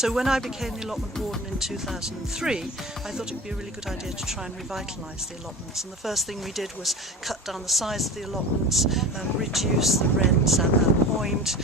So when I became the allotment warden in 2003, I thought it would be a really good idea to try and revitalise the allotments. And the first thing we did was cut down the size of the allotments, reduce the rents at that point,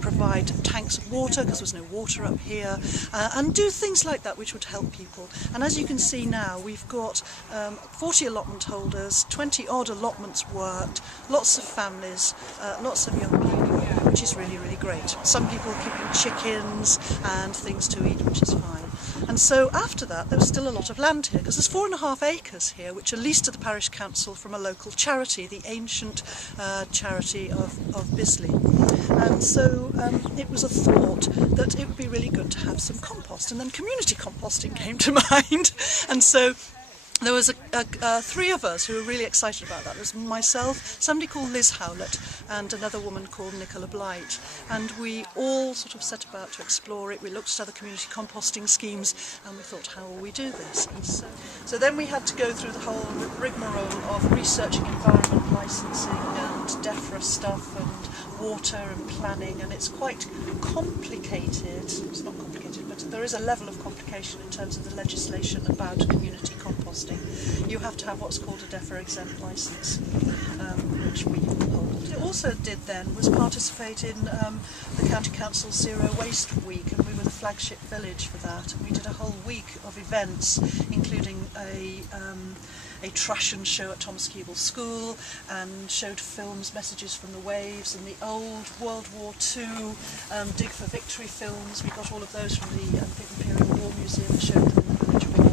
provide tanks of water because there was no water up here, and do things like that which would help people. And as you can see now, we've got 40 allotment holders, 20 odd allotments worked, lots of families, lots of young people, which is really, really great. Some people are keeping chickens and things to eat, which is fine. And so after that there was still a lot of land here, because there's 4.5 acres here which are leased to the parish council from a local charity, the ancient charity of Bisley. And so it was a thought that it would be really good to have some compost, and then community composting came to mind. And so there was three of us who were really excited about that. There was myself, somebody called Liz Howlett, and another woman called Nicola Blight. And we all sort of set about to explore it. We looked at other community composting schemes and we thought, how will we do this? And so then we had to go through the whole rigmarole of researching environment licensing and DEFRA stuff and water and planning, and it's quite complicated. It's not complicated, but there is a level of complication in terms of the legislation about community composting. You have to have what's called a DEFRA exempt licence, which we hold. What it also did then was participate in the County Council's Zero Waste Week, and we were the flagship village for that. And we did a whole week of events, including a trash and show at Thomas Keble School, and showed films, Messages from the Waves, and the old World War II Dig for Victory films. We got all of those from the Imperial War Museum and showed them in the village hall.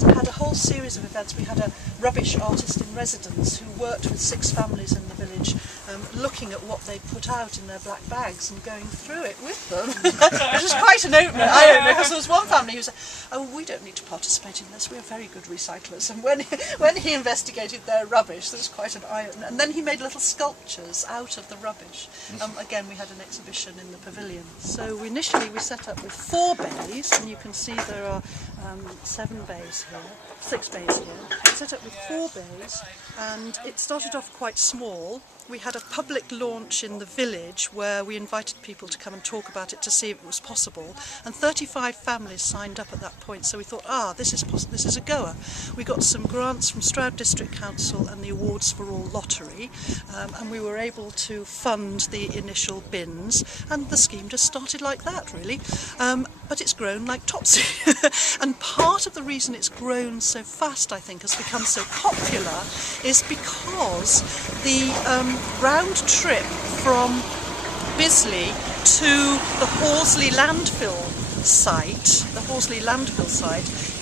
And had a whole series of events. We had a rubbish artist in residence who worked with 6 families in the village, looking at what they put out in their black bags and going through it with them. It was quite an eye-opener, because there was one family who said, "Oh, we don't need to participate in this, we are very good recyclers." And when he investigated their rubbish, there was quite an eye-opener. And then he made little sculptures out of the rubbish. Again, we had an exhibition in the pavilion. So initially we set up with 4 bays, and you can see there are 7 bays here, 6 bays here. We set up with 4 bays, and it started off quite small. We had a public launch in the village where we invited people to come and talk about it to see if it was possible, and 35 families signed up at that point, so we thought, this is a goer. We got some grants from Stroud District Council and the Awards for All lottery, and we were able to fund the initial bins, and the scheme just started like that, really. But it's grown like topsy. And part of the reason it's grown so fast, I think, has become so popular, is because the round trip from Bisley to the Horsley landfill site,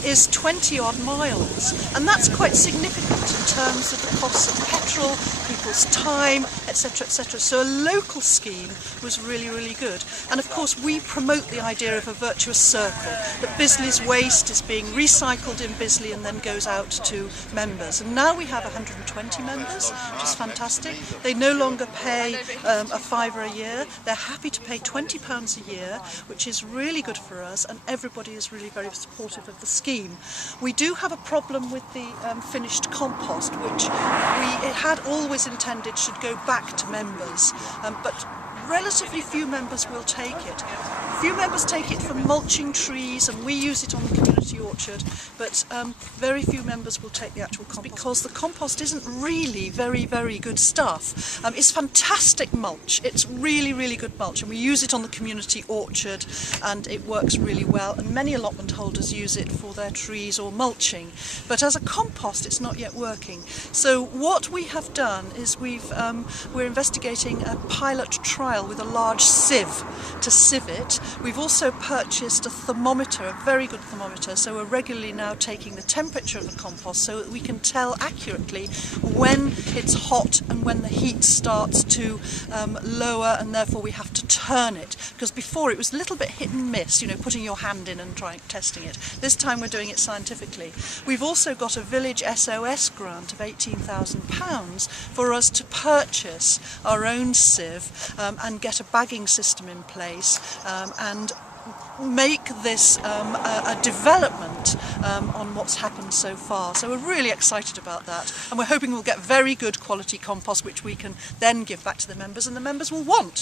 is 20 odd miles, and that's quite significant in terms of the costs of petrol, people's time, etc, etc. So a local scheme was really, really good. And of course we promote the idea of a virtuous circle, that Bisley's waste is being recycled in Bisley and then goes out to members. And now we have 120 members, which is fantastic. They no longer pay a £5 a year, they're happy to pay £20 a year, which is really good for us, and everybody is really very supportive of the scheme. We do have a problem with the finished compost, which we had always intended should go back to members, but relatively few members will take it. Few members take it for mulching trees, and we use it on the community orchard, but very few members will take the actual compost, because the compost isn't really very, very good stuff. It's fantastic mulch, it's really, really good mulch, and we use it on the community orchard and it works really well, and many allotment holders use it for their trees or mulching, but as a compost it's not yet working. So what we have done is we're investigating a pilot trial with a large sieve to sieve it. We've also purchased a thermometer, a very good thermometer, so we're regularly now taking the temperature of the compost so that we can tell accurately when it's hot and when the heat starts to lower, and therefore we have to turn it, because before it was a little bit hit and miss, you know, putting your hand in and testing it. This time we're doing it scientifically. We've also got a village SOS grant of £18,000 for us to purchase our own sieve and get a bagging system in place, and make this a development on what's happened so far. So we're really excited about that, and we're hoping we'll get very good quality compost which we can then give back to the members, and the members will want.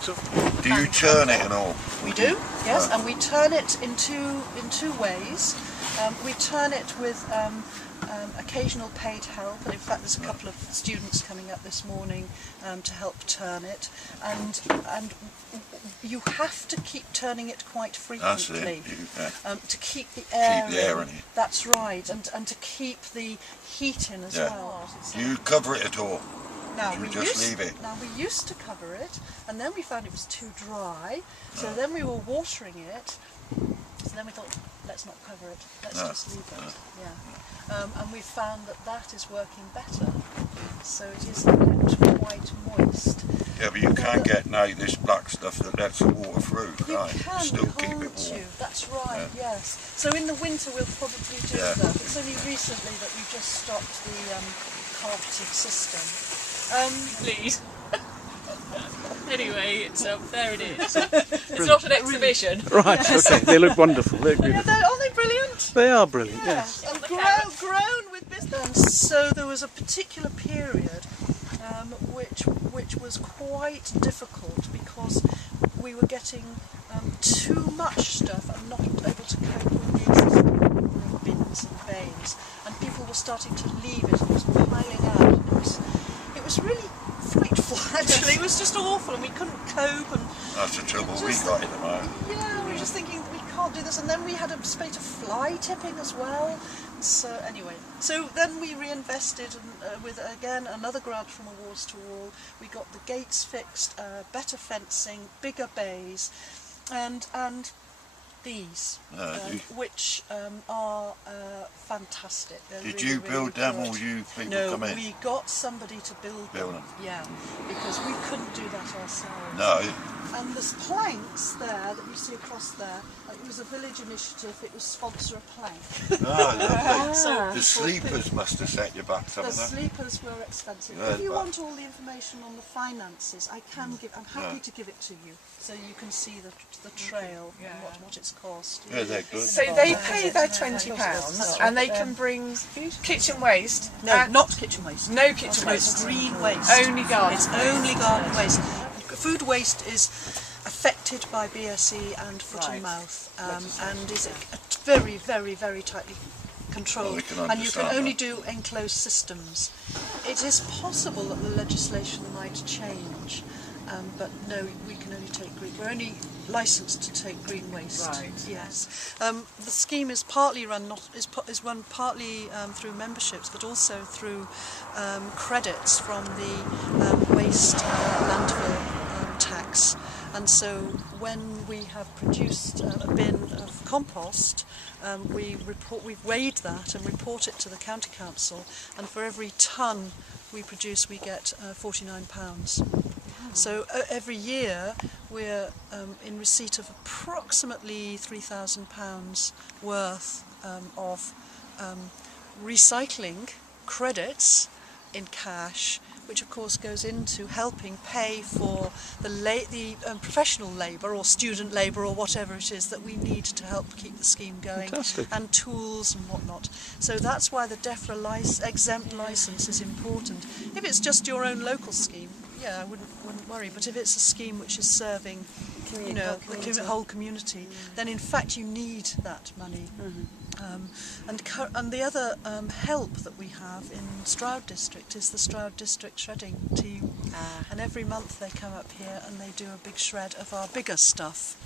So, do you turn it and all? We do, yes, and we turn it in two ways. We turn it with occasional paid help, and in fact there's a couple of students coming up this morning to help turn it, and you have to keep turning it quite frequently to keep the air in. That's right, and to keep the heat in as well. Do you cover it at all? Now we just leave it? Now we used to cover it, and then we found it was too dry, so then we were watering it, so then we thought, let's not cover it, let's just leave it. And we found that is working better, so it is kept quite moist. Yeah, but you can get now this black stuff that lets the water through, right? You can, still keep it warm. That's right, yes. So in the winter we'll probably do that. It's only recently that we just stopped the carpeted system. Please. Anyway, there it is. It's not an exhibition. Right, okay. They look wonderful. They look beautiful. Aren't they brilliant? They are brilliant, yes. And grown with business. So there was a particular period which was quite difficult because we were getting too much stuff and not able to cope with the existing number of bins and bays, and people were starting to leave it, and it was piling out, and it was really frightful actually. It was just awful, and we couldn't cope, and that's the trouble we got in the moment. Yeah, we were just thinking we can't do this, and then we had a spate of fly tipping as well. So anyway, so then we reinvested with again another grant from Awards to All. We got the gates fixed, better fencing, bigger bays, and these, which are fantastic. They're Did really, you build really them, or you people come in? No, we got somebody to build them. Yeah, because we couldn't do that ourselves. No. And there's planks there that you see across there. It was a village initiative. It was sponsor a plank. Oh, so the sleepers must have set you back some the of that. sleepers were expensive. Yeah, if you want all the information on the finances, I can give. I'm happy to give it to you, so you can see the trail and what it's cost. Yeah, they're good. So they pay their £20 and they can bring kitchen waste. No, not kitchen waste. No kitchen waste. It's green waste. Only garden. It's only garden waste. Food waste is affected by BSE and foot and mouth, and is very, very, very tightly controlled, and you can only do enclosed systems. It is possible that the legislation might change, but no, we can only take green. We're only licensed to take green waste. Right. Yes. The scheme is partly run is run partly through memberships, but also through credits from the waste landfill tax. And so when we have produced a bin of compost, we've weighed that and report it to the county council, and for every tonne we produce we get £49. So every year we're in receipt of approximately £3,000 worth of recycling credits in cash, which of course goes into helping pay for the professional labour or student labour or whatever it is that we need to help keep the scheme going. Fantastic. And tools and whatnot. So that's why the DEFRA exempt licence is important. If it's just your own local scheme, yeah, I wouldn't worry, but if it's a scheme which is serving the whole community, then in fact you need that money. And the other help that we have in Stroud District is the Stroud District shredding team, and every month they come up here and they do a big shred of our bigger stuff.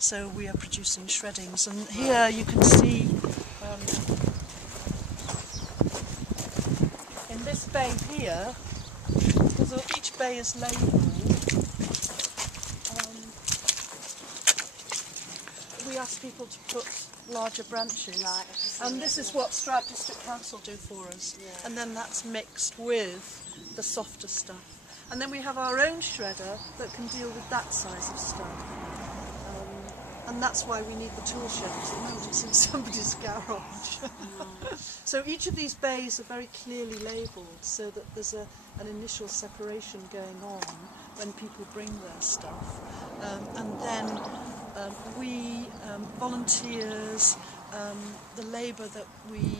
So we are producing shreddings, and here you can see in this bay here, because each bay is labelled, we ask people to put larger branches, and this is what Stroud District Council do for us, and then that's mixed with the softer stuff, and then we have our own shredder that can deal with that size of stuff, and that's why we need the tool shed, because at the moment it's in somebody's garage. So each of these bays are very clearly labelled so that there's an initial separation going on when people bring their stuff, and then we, volunteers, the labour that we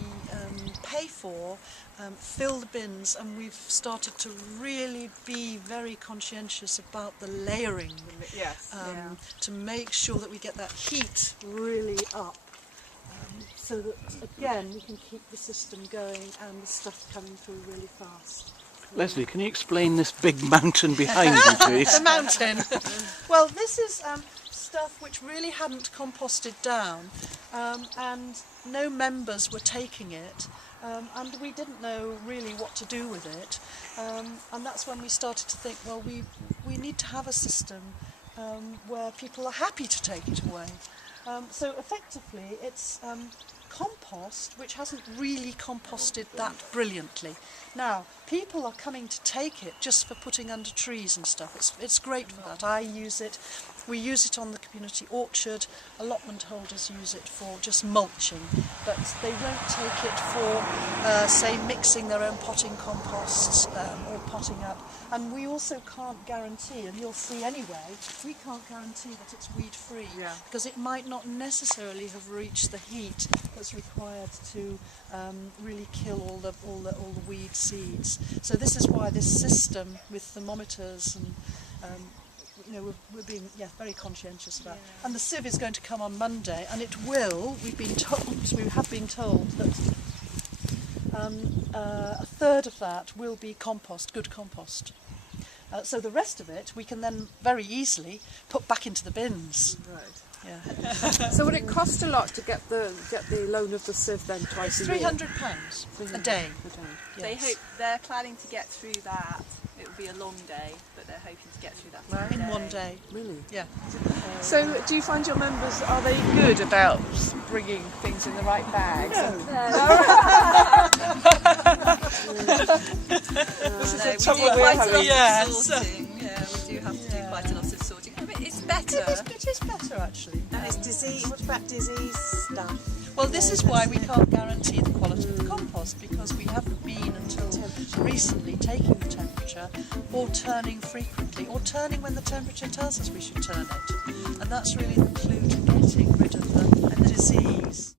pay for, fill the bins, and we've started to really be very conscientious about the layering, Yes. to make sure that we get that heat really up, so that again we can keep the system going and the stuff coming through really fast. Lesley, can you explain this big mountain behind you, please? The mountain. Well, this is stuff which really hadn't composted down, and no members were taking it, and we didn't know really what to do with it, and that's when we started to think, well, we need to have a system where people are happy to take it away. So effectively it's compost which hasn't really composted that brilliantly. Now, people are coming to take it just for putting under trees and stuff. It's great for that. I use it. We use it on the community orchard. Allotment holders use it for just mulching, but they won't take it for, say, mixing their own potting composts or potting up. And we also can't guarantee, and you'll see anyway, we can't guarantee that it's weed-free, because it might not necessarily have reached the heat that's required to really kill all the weed seeds. So this is why this system with thermometers and we're being very conscientious about. And the sieve is going to come on Monday, and it will. We have been told that a third of that will be compost, good compost. So the rest of it we can then very easily put back into the bins. Right. Yeah. So would it cost a lot to get the loan of the sieve then twice a year? £300 a day. Yes. They're planning to get through that. It will be a long day, but they're hoping to get through that In one day. Really? Yeah. So do you find your members, are they good about bringing things in the right bags? This is the trouble we're having. We do have to do quite a lot of sorting. I mean, it's better. It is better actually. And it's disease. What about disease stuff? Well, this is why we can't guarantee the quality of the compost, because we haven't been until recently taking the temperature or turning frequently, or turning when the temperature tells us we should turn it. And that's really the clue to getting rid of the disease.